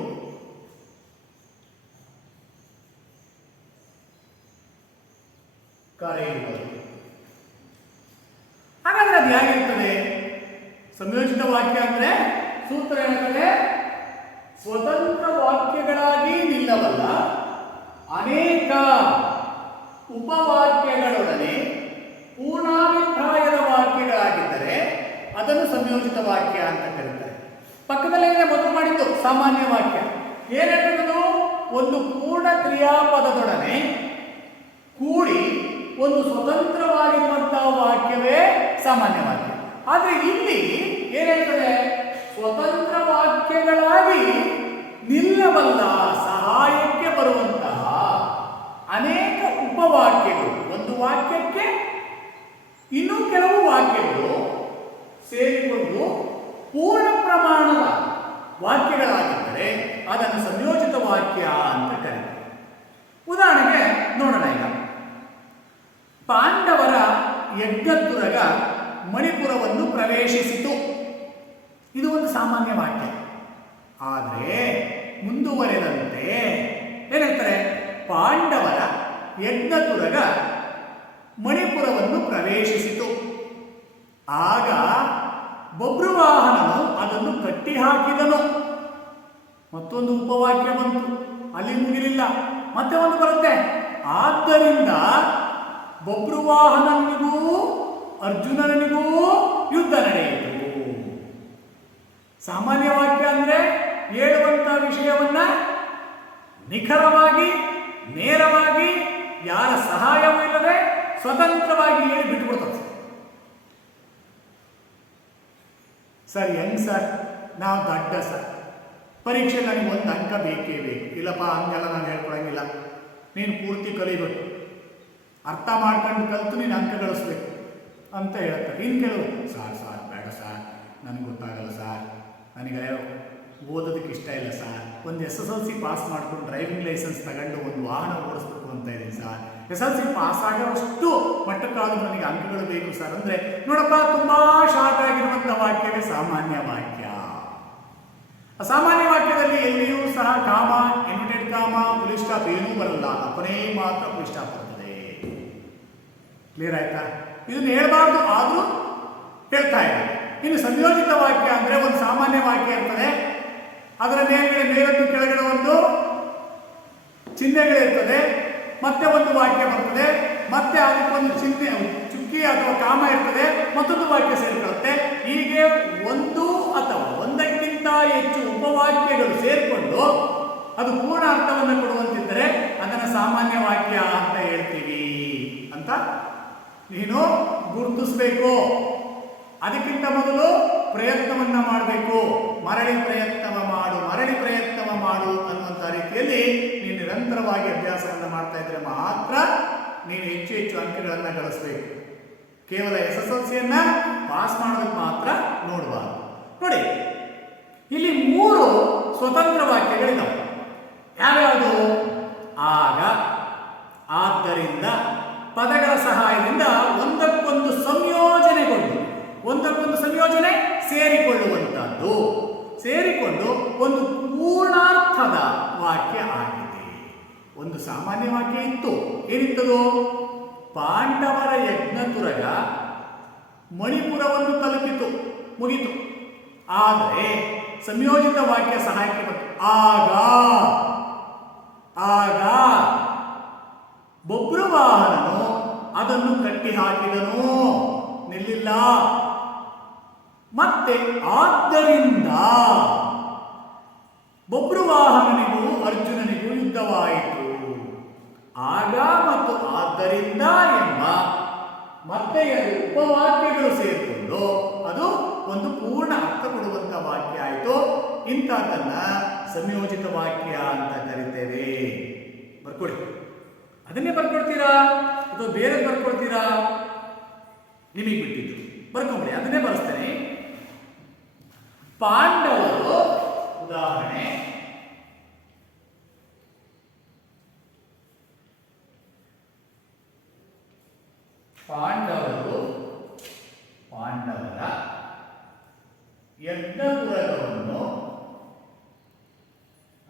ಕರೆಯುವುದು. ಹಾಗಾದ್ರೆ ಅದು ಹೇಗಿರ್ತದೆ? ಸಂಯೋಜಿತ ವಾಕ್ಯ ಅಂದ್ರೆ ಸೂತ್ರ ಹೇಳ್ತದೆ, ಸ್ವತಂತ್ರ ವಾಕ್ಯಗಳಾಗಿ ನಿಲ್ಲಬಲ್ಲ ಅನೇಕ ಉಪವಾಕ್ಯಗಳೊಡನೆ ಪೂರ್ಣಾಭಿಪ್ರಾಯದ ವಾಕ್ಯಗಳಾಗಿದ್ದರೆ ಅದನ್ನು ಸಂಯೋಜಿತ ವಾಕ್ಯ ಅಂತ ಕರೀತಾರೆ. ಪಕ್ಕದಲ್ಲೇ ಮೊದಲು ಮಾಡಿದ್ದು ಸಾಮಾನ್ಯ ವಾಕ್ಯ. ಏನೆಂದು ಒಂದು ಪೂರ್ಣ ಕ್ರಿಯಾಪದದೊಡನೆ ಕೂಡಿ ಒಂದು ಸ್ವತಂತ್ರವಾಗಿರುವಂತಹ ವಾಕ್ಯವೇ ಸಾಮಾನ್ಯ ವಾಕ್ಯ. ಆದರೆ ಇಲ್ಲಿ ಏನೇಳ್ತದೆ? ಸ್ವತಂತ್ರ ವಾಕ್ಯಗಳಾಗಿ ನಿಲ್ಲಬಲ್ಲ, ಸಹಾಯಕ್ಕೆ ಬರುವಂತಹ ಅನೇಕ ಉಪವಾಕ್ಯಗಳು, ಒಂದು ವಾಕ್ಯಕ್ಕೆ ಇನ್ನೂ ಕೆಲವು ವಾಕ್ಯಗಳು ಸೇರಿಕೊಂಡು ಪೂರ್ಣ ಪ್ರಮಾಣದ ವಾಕ್ಯಗಳಾಗಿದ್ದರೆ ಅದನ್ನು ಸಂಯೋಜಿತ ವಾಕ್ಯ ಅಂತ ಕರೀತಾರೆ. ಉದಾಹರಣೆಗೆ ನೋಡೋಣ. ಈಗ ಪಾಂಡವರ ಯಜ್ಞತ್ತುರಗ ಯಜ್ಞತುರಗ ಮಣಿಪುರವನ್ನು ಪ್ರವೇಶಿಸಿತು. ಇದು ಒಂದು ಸಾಮಾನ್ಯ ವಾಕ್ಯ. ಆದರೆ ಮುಂದುವರೆದಂತೆ ಏನ್ ಹೇಳ್ತಾರೆ? ಪಾಂಡವರ ಯಜ್ಞತುರಗ ಮಣಿಪುರವನ್ನು ಪ್ರವೇಶಿಸಿತು. ಆಗ ಬಭ್ರುವಾಹನನು ಅದನ್ನು ಕಟ್ಟಿ ಹಾಕಿದನು. ಮತ್ತೊಂದು ಉಪವಾಕ್ಯ ಬಂತು, ಅಲ್ಲಿ ಮುಗಿಲಿಲ್ಲ, ಮತ್ತೆ ಒಂದು ಬರುತ್ತೆ. ಆದ್ದರಿಂದ ಬಭ್ರುವಾಹನನಿಗೂ ಅರ್ಜುನನಿಗೂ ಯುದ್ಧ ನಡೆಯಿತು. ಸಾಮಾನ್ಯ ವಾಕ್ಯ ಅಂದ್ರೆ ಹೇಳುವಂತ ವಿಷಯವನ್ನ ನಿಖರವಾಗಿ, ನೇರವಾಗಿ, ಯಾರ ಸಹಾಯವೂ ಇಲ್ಲದೆ ಸ್ವತಂತ್ರವಾಗಿ ಹೇಳಿ ಬಿಟ್ಟುಬಿಡ್ತಾರೆ. ಸರ್ ಹೆಂಗ್ ಸರ್? ನಾವು ದಡ್ಡ ಸರ್, ಪರೀಕ್ಷೆ ನನಗೆ ಒಂದು ಅಂಕ ಬೇಕೇ ಬೇಕು. ಇಲ್ಲಪ್ಪ, ಹಂಗೆಲ್ಲ ನಾನು ಹೇಳ್ಕೊಡಂಗಿಲ್ಲ. ನೀನು ಪೂರ್ತಿ ಕಲಿಬೇಕು, ಅರ್ಥ ಮಾಡ್ಕೊಂಡು ಕಲಿತು ನೀನು ಅಂಕ ಗಳಿಸ್ಬೇಕು ಅಂತ ಹೇಳ್ತಾರೆ. ಇನ್ನು ಕೆಲವು ಸಾರ್ ಬೇಡ ಸಾರ್, ನನಗೆ ಗೊತ್ತಾಗಲ್ಲ ಸಾರ್, ನನಗೆ ಓದೋದಕ್ಕೆ ಇಷ್ಟ ಇಲ್ಲ ಸಾರ್, ಒಂದು SSLC ಪಾಸ್ ಮಾಡ್ಕೊಂಡು ಡ್ರೈವಿಂಗ್ ಲೈಸೆನ್ಸ್ ತಗೊಂಡು ಒಂದು ವಾಹನ ಓಡಿಸ್ಬೇಕು ಅಂತ ಇದ್ದೀನಿ ಸಾರ್, SSLC ಪಾಸ್ ಆಗೋಷ್ಟು ಮಟ್ಟಕ್ಕಾದ್ರೂ ನನಗೆ ಅಂಕಗಳು ಬೇಕು ಸರ್ ಅಂದರೆ, ನೋಡಪ್ಪ, ತುಂಬಾ ಶಾರ್ಟ್ ಆಗಿರುವಂಥ ವಾಕ್ಯವೇ ಸಾಮಾನ್ಯ ವಾಕ್ಯ. ಅಸಾಮಾನ್ಯ ವಾಕ್ಯದಲ್ಲಿ ಎಲ್ಲಿಯೂ ಸಹ ಕಾಮ, ಇನ್ವರ್ಟೆಡ್ ಕಾಮ, ಫುಲ್ ಸ್ಟಾಪ್ ಏನೂ ಬರಲ್ಲ, ಕೊನೆ ಮಾತ್ರ ಫುಲ್ ಸ್ಟಾಪ್ ಬರ್ತದೆ. ಕ್ಲಿಯರ್ ಆಯ್ತಾ? ಇದನ್ನು ಹೇಳ್ಬಾರ್ದು, ಆದರೂ ಹೇಳ್ತಾ ಇದೆ. ಇನ್ನು ಸಂಯೋಜಿತ ವಾಕ್ಯ ಅಂದ್ರೆ ಒಂದು ಸಾಮಾನ್ಯ ವಾಕ್ಯ ಇರ್ತದೆ, ಅದರ ಮೇಲೊಂದು ಕೆಳಗಡೆ ಒಂದು ಚಿಹ್ನೆಗಳಿರ್ತದೆ, ಮತ್ತೆ ಒಂದು ವಾಕ್ಯ ಬರ್ತದೆ, ಮತ್ತೆ ಅದಕ್ಕೊಂದು ಚಿಹ್ನೆ, ಚುಕ್ಕಿ ಅಥವಾ ಕಾಮ ಇರ್ತದೆ, ಮತ್ತೊಂದು ವಾಕ್ಯ ಸೇರಿಕೊಳ್ಳುತ್ತೆ. ಹೀಗೆ ಒಂದು ಅಥವಾ ಒಂದಕ್ಕಿಂತ ಹೆಚ್ಚು ಉಪವಾಕ್ಯಗಳು ಸೇರಿಕೊಂಡು ಅದು ಪೂರ್ಣ ಅರ್ಥವನ್ನು ಕೊಡುವಂತಿದ್ದರೆ ಅದನ್ನು ಸಾಮಾನ್ಯ ವಾಕ್ಯ ಅಂತ ಹೇಳ್ತೀವಿ ಅಂತ ನೀನು ಗುರುತಿಸಬೇಕು. ಅದಕ್ಕಿಂತ ಮೊದಲು ಪ್ರಯತ್ನವನ್ನ ಮಾಡಬೇಕು. ಮರಳಿ ಪ್ರಯತ್ನವ ಮಾಡು ಅನ್ನುವಂಥ ರೀತಿಯಲ್ಲಿ ನೀನು ನಿರಂತರವಾಗಿ ಅಭ್ಯಾಸವನ್ನು ಮಾಡ್ತಾ ಇದ್ರೆ ಮಾತ್ರ ನೀನು ಹೆಚ್ಚು ಹೆಚ್ಚು ಅಂಕಗಳನ್ನು ಗಳಿಸಬೇಕು. ಕೇವಲ SSLCಯನ್ನ ಪಾಸ್ ಮಾಡೋದಕ್ಕೆ ಮಾತ್ರ ನೋಡಬಾರ್ದು. ನೋಡಿ, ಇಲ್ಲಿ 3 ಸ್ವತಂತ್ರ ವಾಕ್ಯಗಳಿದ್ದಾವೆ. ಯಾವ್ಯಾವುದು? ಆಗ, ಆದ್ದರಿಂದ, ಪದಗಳ ಸಹಾಯದಿಂದ ಒಂದಕ್ಕೊಂದು ಸಂಯೋಜನೆ ಸೇರಿಕೊಳ್ಳುವಂತಹದ್ದು, ಸೇರಿಕೊಂಡು ಒಂದು ಪೂರ್ಣಾರ್ಥದ ವಾಕ್ಯ ಆಗಿದೆ. ಒಂದು ಸಾಮಾನ್ಯ ವಾಕ್ಯ ಇತ್ತು. ಏನಿತ್ತದು? ಪಾಂಡವರ ಯಜ್ಞತುರಗ ಮಣಿಪುರವನ್ನು ತಲುಪಿತು, ಮುಗಿತು. ಆದರೆ ಸಂಯೋಜಿತ ವಾಕ್ಯ ಸಹಾಯಕ್ಕೆ ಬಂತು. ಆಗ ಬಭ್ರುವಾಹನನು ಅದನ್ನು ಕಟ್ಟಿ ಹಾಕಿದನು, ನಿಲ್ಲಿಲ್ಲ. ಮತ್ತೆ ಆದ್ದರಿಂದ ಬಭ್ರುವಾಹನನಿಗೂ ಅರ್ಜುನನಿಗೂ ಯುದ್ಧವಾಯಿತು. ಆಗ ಮತ್ತು ಆದ್ದರಿಂದ ಎಂಬ ಮತ್ತೆ 2 ಉಪವಾಕ್ಯಗಳು ಸೇರಿಕೊಂಡು ಅದು ಒಂದು ಪೂರ್ಣ ಅರ್ಥ ಕೊಡುವಂತ ವಾಕ್ಯ ಆಯಿತು. ಇಂಥದ್ದನ್ನ ಸಂಯೋಜಿತ ವಾಕ್ಯ ಅಂತ ಕರಿತೇವೆ. ಬರ್ಕೊಡಿ. ಅದನ್ನೇ ಬರ್ಕೊಡ್ತೀರಾ ಅಥವಾ ಬೇರೆ ಬರ್ಕೊಡ್ತೀರಾ? ನಿಮಗೆ ಬಿಟ್ಟಿದ್ದು. ಬರ್ಕೊಂಬಿಡಿ, ಅದನ್ನೇ ಬರೆಸ್ತೇನೆ. ಪಾಂಡವರು, ಉದಾಹರಣೆ, ಪಾಂಡವರ ಯಜ್ಞತುರಗವನ್ನು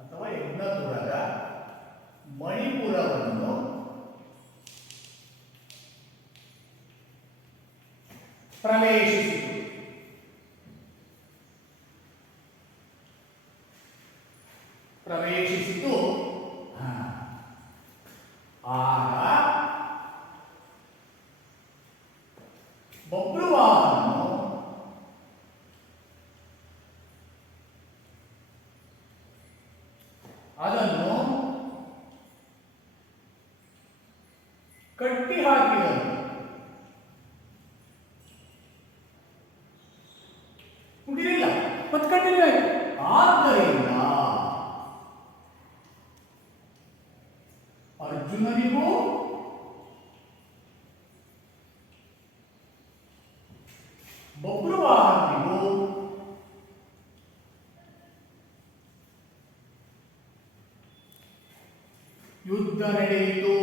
ಅಥವಾ ಯಜ್ಞತುರಗ ಮಣಿಪುರವನ್ನು ಪ್ರವೇಶಿಸಿತು. ಆಗ ಬಭ್ರುವಾಹನನು ಅದನ್ನು ಕಟ್ಟಿ ಹಾಕಿದನು. ಮುಗಿಲಿಲ್ಲ, ಮತ್ತೆ ಕಂಟಿನ್ಯೂ ಆಯಿತು. ಆದ್ದರಿಂದ ಅರ್ಜುನನಿಗೂ ಬಭ್ರುವಾಹನನಿಗೂ ಯುದ್ಧ ನಡೆಯಿತು.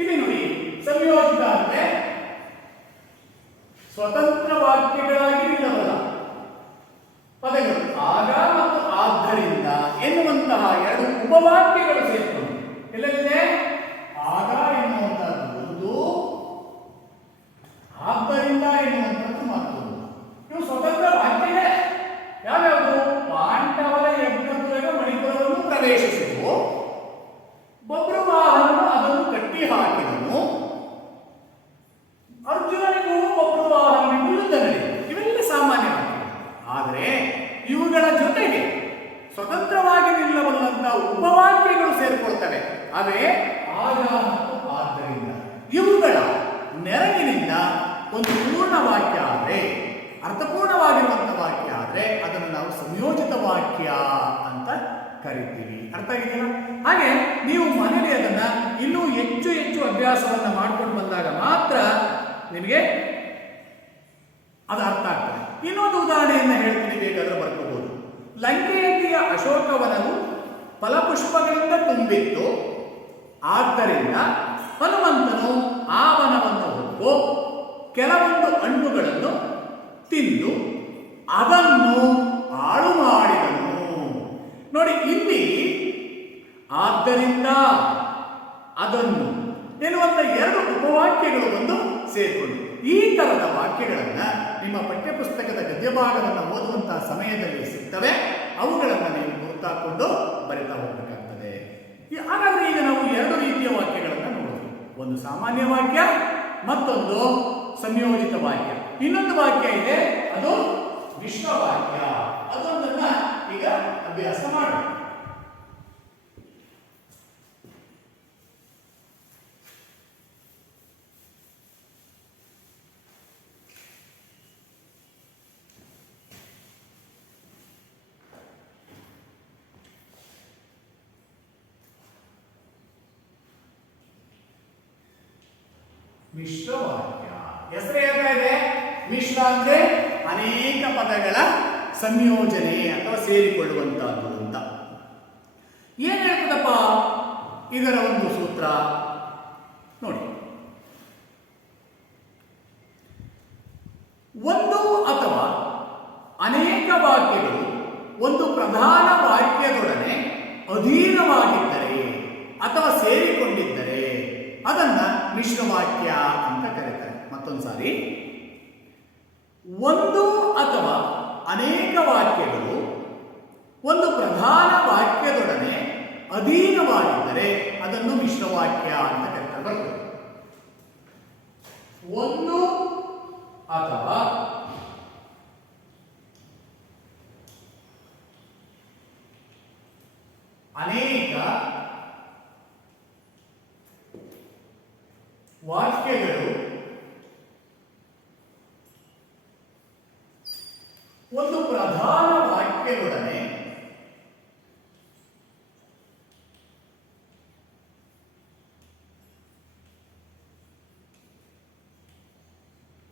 ಇಲ್ಲಿ ನೋಡಿ, ಸಂಯೋಜಿತ ಅಂದ್ರೆ ಸ್ವತಂತ್ರ ವಾಕ್ಯಗಳಾಗಿ ನಿಲ್ಲಬಲ್ಲ ಪದಗಳು ಆಗ ಮತ್ತು ಆದ್ದರಿಂದ ಎನ್ನುವಂತಹ ಎರಡು ಉಪವಾಕ್ಯಗಳು ಸೇರಿಕೊಂಡು ಎಲ್ಲೆಲ್ಲಿದೆ? ಆಗ ಎನ್ನುವಂತಹದ್ದು ಒಂದು, ಆದ್ದರಿಂದ ಎನ್ನುವಂಥದ್ದು ಮತ್ತೊಂದು. ಇವು ಸ್ವತಂತ್ರ ವಾಕ್ಯಗಳೇ. ಯಾವ್ಯಾವುದು? ಪಾಂಡವರ ಯಜ್ಞಪುರಗ ಮಣಿಪುರವನ್ನು ಪ್ರವೇಶಿಸಿದವು, ಬಬ್ರುವಾಹನನು ಅದನ್ನು ಕಟ್ಟಿ ಹಾಕಿದನು, ಅರ್ಜುನನಿಗೂ ಬಬ್ರುವಾಹನನಿಗೂ ಯುದ್ಧ ನಡೆಯಿತು. ಇವೆಲ್ಲ ಸಾಮಾನ್ಯ ವಾಕ್ಯಗಳು. ಆದರೆ ಇವುಗಳ ಜೊತೆಗೆ ಸ್ವತಂತ್ರವಾಗಿ ನಿಲ್ಲಬಲ್ಲಂತಹ ಉಪವಾಕ್ಯಗಳು ಸೇರಿಕೊಳ್ತವೆ. ಅವೇ ಆಗ ಮತ್ತು ಆದ್ದರಿಂದ. ಇವುಗಳ ನೆರವಿನಿಂದ ಒಂದು ಪೂರ್ಣ ವಾಕ್ಯ ಆದರೆ, ಅರ್ಥಪೂರ್ಣವಾಗಿರುವಂತಹ ವಾಕ್ಯ ಆದರೆ ಅದನ್ನು ನಾವು ಸಂಯೋಜಿತ ವಾಕ್ಯ ಅಂತ ಕರಿತೀವಿ. ಅರ್ಥ ಆಗಿದೆಯಲ್ಲ? ಹಾಗೆ ನೀವು ಮನೆಯಲ್ಲಿ ಅದನ್ನ ಇನ್ನೂ ಹೆಚ್ಚು ಹೆಚ್ಚು ಅಭ್ಯಾಸವನ್ನ ಮಾಡ್ಕೊಂಡು ಬಂದಾಗ ಮಾತ್ರ ನಿಮಗೆ ಅದು ಅರ್ಥ ಆಗ್ತದೆ. ಇನ್ನೊಂದು ಉದಾಹರಣೆಯನ್ನ ಹೇಳ್ತೀನಿ, ಬೇಕಾದ್ರೆ ಬರ್ಕೋಬಹುದು. ಲಂಕೆಯಲ್ಲಿಯ ಅಶೋಕವನವು ಫಲಪುಷ್ಪಗಳಿಂದ ತುಂಬಿತ್ತು, ಆದ್ದರಿಂದ ಹನುಮಂತನು ಆ ವನವನ್ನು ಹೊಕ್ಕು ಕೆಲವೊಂದು ಹಣ್ಣುಗಳನ್ನು ತಿಂದು ಅದನ್ನು ಹಾಳು ಮಾಡಿದನು. ನೋಡಿ, ಇಲ್ಲಿ ಆದ್ದರಿಂದ ಅದನ್ನು ಎನ್ನುವಂತ ಎರಡು ಉಪವಾಕ್ಯಗಳು ಒಂದು ಸೇರಿಕೊಂಡು ಈ ತರದ ವಾಕ್ಯಗಳನ್ನ ನಿಮ್ಮ ಪಠ್ಯಪುಸ್ತಕದ ಗದ್ಯಭಾಗವನ್ನು ಓದುವಂತಹ ಸಮಯದಲ್ಲಿ ಸಿಗ್ತವೆ. ಅವುಗಳನ್ನು ನೀವು ಗುರುತಾಕೊಂಡು ಬರಿತಾ ಹೋಗಬೇಕಾಗ್ತದೆ. ಹಾಗಾದ್ರೆ ಈಗ ನಾವು ಎರಡು ರೀತಿಯ ವಾಕ್ಯಗಳನ್ನು ನೋಡೋದು. ಒಂದು ಸಾಮಾನ್ಯ ವಾಕ್ಯ, ಮತ್ತೊಂದು ಸಂಯೋಜಿತ ವಾಕ್ಯ. ಇನ್ನೊಂದು ವಾಕ್ಯ ಇದೆ, ಅದು ಮಿಶ್ರ ವಾಕ್ಯ. ಅದೊಂದನ್ನ ಈಗ ಅಭ್ಯಾಸ ಮಾಡೋಣ. ಮಿಶ್ರ ವಾಕ್ಯ ಹೆಸರು ಹೇಳ್ತಾ ಇದೆ. ಮಿಶ್ರ ಅಂದ್ರೆ ಅನೇಕ ಪದಗಳ ಸಂಯೋಜನೆ ಅಥವಾ ಸೇರಿಕೊಳ್ಳುವಂತಹದ್ದು ಅಂತ. ಏನ್ ಹೇಳ್ತದಪ್ಪ ಇದರ ಒಂದು ಸೂತ್ರ ನೋಡಿ. ಒಂದು ಅಥವಾ ಅನೇಕ ವಾಕ್ಯಗಳು ಒಂದು ಪ್ರಧಾನ ವಾಕ್ಯದೊಡನೆ ಅಧೀನವಾಗಿದ್ದರೆ ಅಥವಾ ಸೇರಿಕೊಂಡಿದ್ದರೆ ಅದನ್ನ ಮಿಶ್ರವಾಕ್ಯ ಅಂತ ಕರೀತಾರೆ. ಮತ್ತೊಂದು ಸಾರಿ, ಒಂದು ಅಥವಾ ಅನೇಕ ವಾಕ್ಯಗಳು ಒಂದು ಪ್ರಧಾನ ವಾಕ್ಯದೊಡನೆ ಅಧೀನವಾಗಿದ್ದರೆ ಅದನ್ನು ಮಿಶ್ರವಾಕ್ಯ ಅಂತ ಕರೀತಾರೆ. ಬರ್ತದೆ. ಒಂದು ಅಥವಾ ಅನೇಕ ವಾಕ್ಯಗಳು ಒಂದು ಪ್ರಧಾನ ವಾಕ್ಯದೊಡನೆ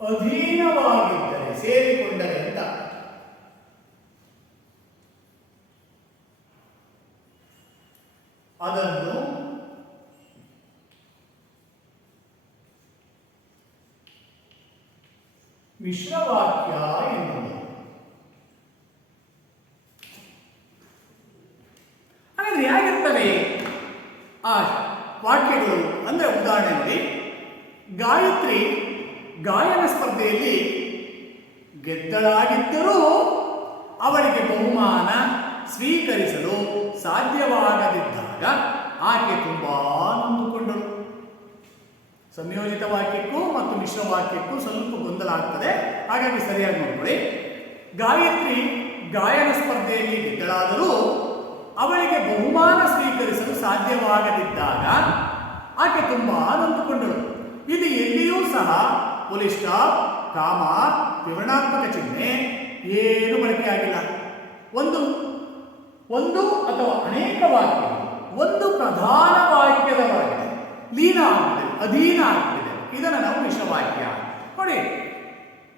ಅಧೀನವಾಗಿದ್ದರೆ, ಸೇರಿಕೊಂಡರೆ ಅಂತ. ಅದನ್ನು ಮಿಶ್ರವಾಕ್ಯ ಎನ್ನುವುದು. ಹಾಗಾದ್ರೆ ಹೇಗಿರ್ತವೆ ಆ ವಾಕ್ಯಗಳು ಅಂದ್ರೆ, ಉದಾಹರಣೆ ನೋಡಿ, ಗಾಯತ್ರಿ ಗಾಯನ ಸ್ಪರ್ಧೆಯಲ್ಲಿ ಗೆದ್ದಳಾಗಿದ್ದರೂ ಅವಳಿಗೆ ಬಹುಮಾನ ಸ್ವೀಕರಿಸಲು ಸಾಧ್ಯವಾಗದಿದ್ದಾಗ ಆಕೆ ತುಂಬಾ ನೊಂದುಕೊಂಡಳು. ಸಂಯೋಜಿತ ವಾಕ್ಯಕ್ಕೂ ಮತ್ತು ಮಿಶ್ರ ವಾಕ್ಯಕ್ಕೂ ಸ್ವಲ್ಪ ಗೊಂದಲ ಆಗ್ತದೆ, ಹಾಗಾಗಿ ಸರಿಯಾಗಿ ನೋಡ್ಕೊಳ್ಳಿ. ಗಾಯತ್ರಿ ಗಾಯನ ಸ್ಪರ್ಧೆಯಲ್ಲಿ ಗೆದ್ದಳಾದರೂ ಅವಳಿಗೆ ಬಹುಮಾನ ಸ್ವೀಕರಿಸಲು ಸಾಧ್ಯವಾಗದಿದ್ದಾಗ ಆಕೆ ತುಂಬಾ ನೊಂದುಕೊಂಡಳು. ಇದು ಎಲ್ಲಿಯೂ ಸಹ ಪುಲಿ ಸ್ಟಾಪ್, ಕಾಮ, ವಿವರಣಾತ್ಮಕ ಚಿಹ್ನೆ ಏನು ಬಳಕೆಯಾಗಿಲ್ಲ. ಒಂದು ಅಥವಾ ಅನೇಕ ವಾಕ್ಯಗಳು ಒಂದು ಪ್ರಧಾನ ವಾಕ್ಯದ ಒಳಗೆ ಲೀನ ಆಗ್ತದೆ, ಅಧೀನ ಆಗ್ತಿದೆ. ಇದನ್ನು ನಾವು ಮಿಶ್ರವಾಕ್ಯ ನೋಡಿ.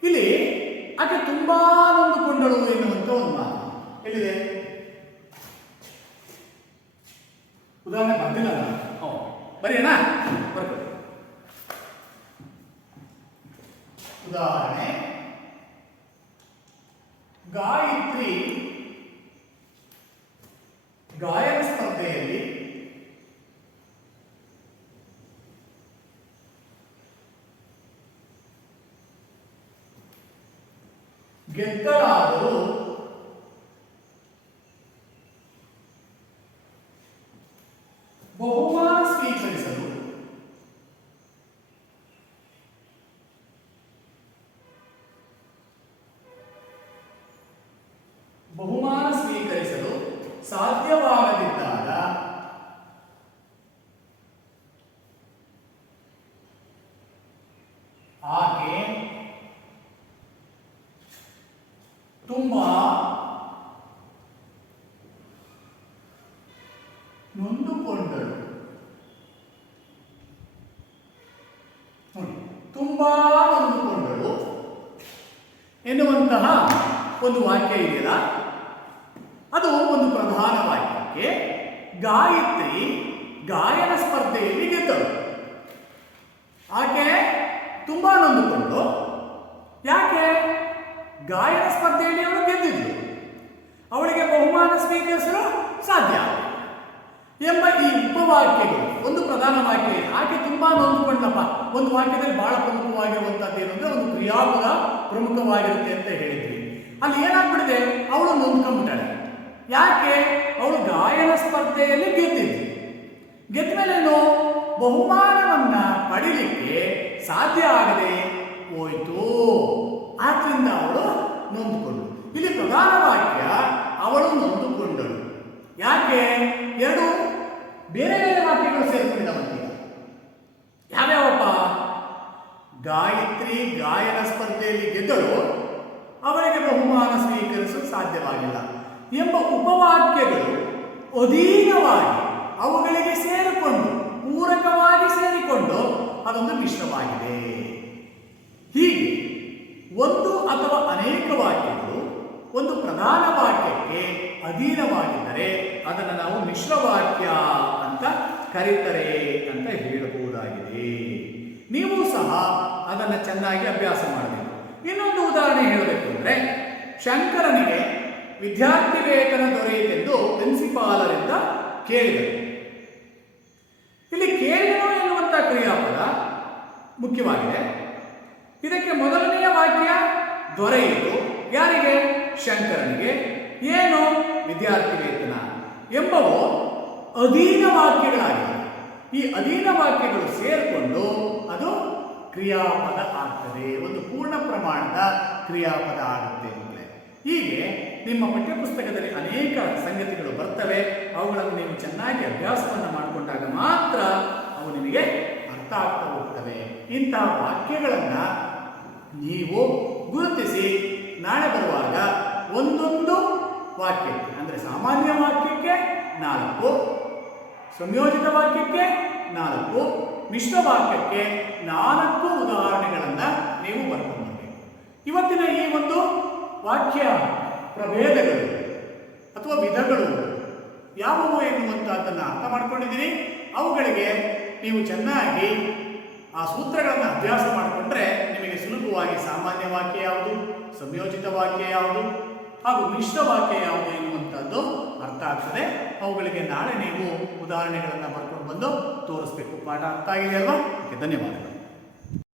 ಇಲ್ಲಿ ಆಕೆ ತುಂಬಾ ನೊಂದುಕೊಂಡಳು ಎನ್ನುವಂತ ಒಂದು ಮಾತು ಎಲ್ಲಿದೆ? ಉದಾಹರಣೆ ಬಂದಿಲ್ಲ, ಬರೀನಾ? ಉದಾಹರಣೆ, ಗಾಯತ್ರಿ ಗಾಯನ ಸ್ಪರ್ಧೆಯಲ್ಲಿ ಗೆದ್ದಳಾದರೂ ಬಹುಮಾನ ಸ್ವೀಕರಿಸಲು ಸಾಧ್ಯವಾಗದಿದ್ದಾಗ ಆಕೆ ತುಂಬಾ ನೊಂದುಕೊಂಡಳು. ತುಂಬಾ ನೊಂದುಕೊಂಡಳು ಎನ್ನುವಂತಹ ಒಂದು ವಾಕ್ಯ ಇದೆಯಲ್ಲ, ಅದು ಒಂದು ಪ್ರಧಾನ ವಾಕ್ಯಕ್ಕೆ ಗಾಯತ್ರಿ ಗಾಯನ ಸ್ಪರ್ಧೆಯಲ್ಲಿ ಗೆದ್ದಳು. ಆಕೆ ತುಂಬಾ ನೊಂದುಕೊಂಡು, ಯಾಕೆ? ಗಾಯನ ಸ್ಪರ್ಧೆಯಲ್ಲಿ ಅವಳು ಗೆದ್ದಿದ್ಳು, ಅವಳಿಗೆ ಬಹುಮಾನ ಸ್ವೀಕರಿಸಲು ಸಾಧ್ಯ ಎಂಬ ಈ ಉಪವಾಕ್ಯಗಳು ಒಂದು ಪ್ರಧಾನ ವಾಕ್ಯ. ಆಕೆ ತುಂಬಾ ನೊಂದುಕೊಂಡಪ್ಪ. ಒಂದು ವಾಕ್ಯದಲ್ಲಿ ಬಹಳ ಪ್ರಮುಖವಾಗಿರುವಂತದ್ದು ಏನು ಅಂದ್ರೆ ಒಂದು ಕ್ರಿಯಾಪದ ಪ್ರಮುಖವಾಗಿರುತ್ತೆ ಅಂತ ಹೇಳಿದ್ವಿ. ಅಲ್ಲಿ ಏನಾಗ್ಬಿಟ್ಟಿದೆ, ಅವಳು ನೊಂದ್ಕೊಂಡ್ಬಿಟ್ಟಾಳೆ. ಯಾಕೆ? ಅವಳು ಗಾಯನ ಸ್ಪರ್ಧೆಯಲ್ಲಿ ಗೆದ್ದಿದ್ಳು. ಗೆದ್ದ ಮೇಲೇನು ಬಹುಮಾನವನ್ನ ಪಡಿಲಿಕ್ಕೆ ಸಾಧ್ಯ ಆಗದೆ ಹೋಯ್ತು. ಆದ್ರಿಂದ ಅವಳು ನೊಂದುಕೊಂಡಳು. ಇಲ್ಲಿ ಪ್ರಧಾನ ವಾಕ್ಯ ಅವಳು ನೊಂದುಕೊಂಡಳು. ಯಾಕೆ? ಎರಡು ಬೇರೆ ಬೇರೆ ವಾಕ್ಯಗಳು ಸೇರ್ಕೊಂಡಿದ್ದಾವಂತೀಗ. ಯಾವ್ಯಾವಪ್ಪ? ಗಾಯತ್ರಿ ಗಾಯನ ಸ್ಪರ್ಧೆಯಲ್ಲಿ ಗೆದ್ದಳು, ಅವಳಿಗೆ ಬಹುಮಾನ ಸ್ವೀಕರಿಸಲು ಸಾಧ್ಯವಾಗಿಲ್ಲ ಎಂಬ ಉಪವಾಕ್ಯಗಳು ಅಧೀನವಾಗಿ ಅವುಗಳಿಗೆ ಸೇರಿಕೊಂಡು ಪೂರಕವಾಗಿ ಸೇರಿಕೊಂಡು ಅದೊಂದು ಮಿಶ್ರವಾಗಿದೆ. ಹೀಗೆ ಒಂದು ಅಥವಾ ಅನೇಕ ವಾಕ್ಯಗಳು ಒಂದು ಪ್ರಧಾನ ವಾಕ್ಯಕ್ಕೆ ಅಧೀನವಾಗಿದ್ದರೆ ಅದನ್ನು ನಾವು ಮಿಶ್ರವಾಕ್ಯ ಅಂತ ಕರೀತಾರೆ ಅಂತ ಹೇಳಬಹುದಾಗಿದೆ. ನೀವು ಸಹ ಅದನ್ನು ಚೆನ್ನಾಗಿ ಅಭ್ಯಾಸ ಮಾಡಬೇಕು. ಇನ್ನೊಂದು ಉದಾಹರಣೆ ಹೇಳಬೇಕು ಅಂದರೆ, ಶಂಕರನಿಗೆ ವಿದ್ಯಾರ್ಥಿ ವೇತನ ದೊರೆಯಿತೆಂದು ಪ್ರಿನ್ಸಿಪಾಲರಿಂದ ಕೇಳಿದರು. ಇಲ್ಲಿ ಕೇಳಿದರು ಎನ್ನುವಂಥ ಕ್ರಿಯಾಪದ ಮುಖ್ಯವಾಗಿದೆ. ಇದಕ್ಕೆ ಮೊದಲನೆಯ ವಾಕ್ಯ ದೊರೆಯಿತು. ಯಾರಿಗೆ? ಶಂಕರನಿಗೆ. ಏನು? ವಿದ್ಯಾರ್ಥಿ ವೇತನ ಎಂಬವು ಅಧೀನ ವಾಕ್ಯಗಳಾಗಿವೆ. ಈ ಅಧೀನ ವಾಕ್ಯಗಳು ಸೇರಿಕೊಂಡು ಅದು ಕ್ರಿಯಾಪದ ಆಗ್ತದೆ, ಒಂದು ಪೂರ್ಣ ಪ್ರಮಾಣದ ಕ್ರಿಯಾಪದ ಆಗುತ್ತೆ. ಹೀಗೆ ನಿಮ್ಮ ಪಠ್ಯಪುಸ್ತಕದಲ್ಲಿ ಅನೇಕ ಸಂಗತಿಗಳು ಬರ್ತವೆ. ಅವುಗಳನ್ನು ನೀವು ಚೆನ್ನಾಗಿ ಅಭ್ಯಾಸವನ್ನು ಮಾಡಿಕೊಂಡಾಗ ಮಾತ್ರ ಅವು ನಿಮಗೆ ಅರ್ಥ ಆಗ್ತಾ ಹೋಗ್ತವೆ. ಇಂತಹ ವಾಕ್ಯಗಳನ್ನು ನೀವು ಗುರುತಿಸಿ ನಾಳೆ ಬರುವಾಗ ಒಂದೊಂದು ವಾಕ್ಯಕ್ಕೆ, ಅಂದರೆ ಸಾಮಾನ್ಯ ವಾಕ್ಯಕ್ಕೆ 4, ಸಂಯೋಜಿತ ವಾಕ್ಯಕ್ಕೆ 4, ಮಿಶ್ರ ವಾಕ್ಯಕ್ಕೆ 4 ಉದಾಹರಣೆಗಳನ್ನು ನೀವು ಬರ್ಕೊಂಡ್ಬರ್ಬೇಕು. ಇವತ್ತಿನ ಈ ಒಂದು ವಾಕ್ಯ ಪ್ರಭೇದಗಳು ಅಥವಾ ವಿಧಗಳು ಯಾವುವು ಎನ್ನುವಂಥದ್ದನ್ನು ಅರ್ಥ ಮಾಡ್ಕೊಂಡಿದ್ದೀರಿ. ಅವುಗಳಿಗೆ ನೀವು ಚೆನ್ನಾಗಿ ಆ ಸೂತ್ರಗಳನ್ನು ಅಭ್ಯಾಸ ಮಾಡಿಕೊಂಡ್ರೆ ನಿಮಗೆ ಸುಲಭವಾಗಿ ಸಾಮಾನ್ಯ ವಾಕ್ಯ ಯಾವುದು, ಸಂಯೋಜಿತ ವಾಕ್ಯ ಯಾವುದು ಹಾಗೂ ಮಿಶ್ರ ವಾಕ್ಯ ಯಾವುದು ಎನ್ನುವಂಥದ್ದು ಅರ್ಥ ಆಗ್ತದೆ. ಅವುಗಳಿಗೆ ನಾಳೆ ನೀವು ಉದಾಹರಣೆಗಳನ್ನು ಬರ್ಕೊಂಡು ಬಂದು ತೋರಿಸ್ಬೇಕು. ಪಾಠ ಅರ್ಥ ಆಗಿದೆ ಅಲ್ವಾ? ಧನ್ಯವಾದಗಳು.